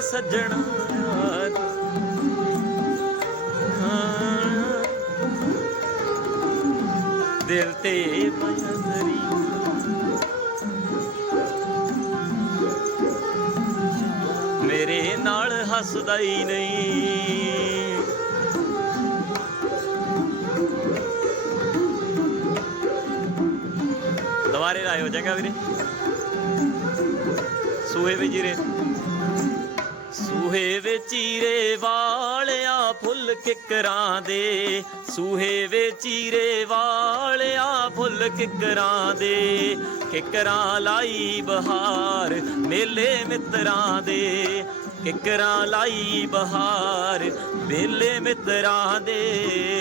ਸੱਜਣਾ ਦਿਲ ਤੇ ਪਿਆ ਮੇਰੇ ਨਾਲ ਹੱਸਦਾ ਹੀ ਨਹੀਂ। ਦੁਬਾਰੇ ਰਾਏ ਹੋ ਜਾਏਗਾ ਵੀਰੇ। ਸੂਹੇ ਵਿੱਚ ਜੀਰੇ। ਸੂਹੇ ਵਿੱਚ ਚੀਰੇ ਵਾਲਿਆ ਫੁੱਲ ਕਿਕਰਾਂ ਦੇ। ਸੂਹੇ ਵਿੱਚ ਚੀਰੇ ਵਾਲਿਆ ਫੁੱਲ ਕਿਕਰਾਂ ਦੇ। ਕਿਕਰਾਂ ਲਾਈ ਬਹਾਰ ਮੇਲੇ ਮਿੱਤਰਾਂ ਦੇ। ਕਿਕਰਾਂ ਲਾਈ ਬਹਾਰ ਮੇਲੇ ਮਿੱਤਰਾਂ ਦੇ।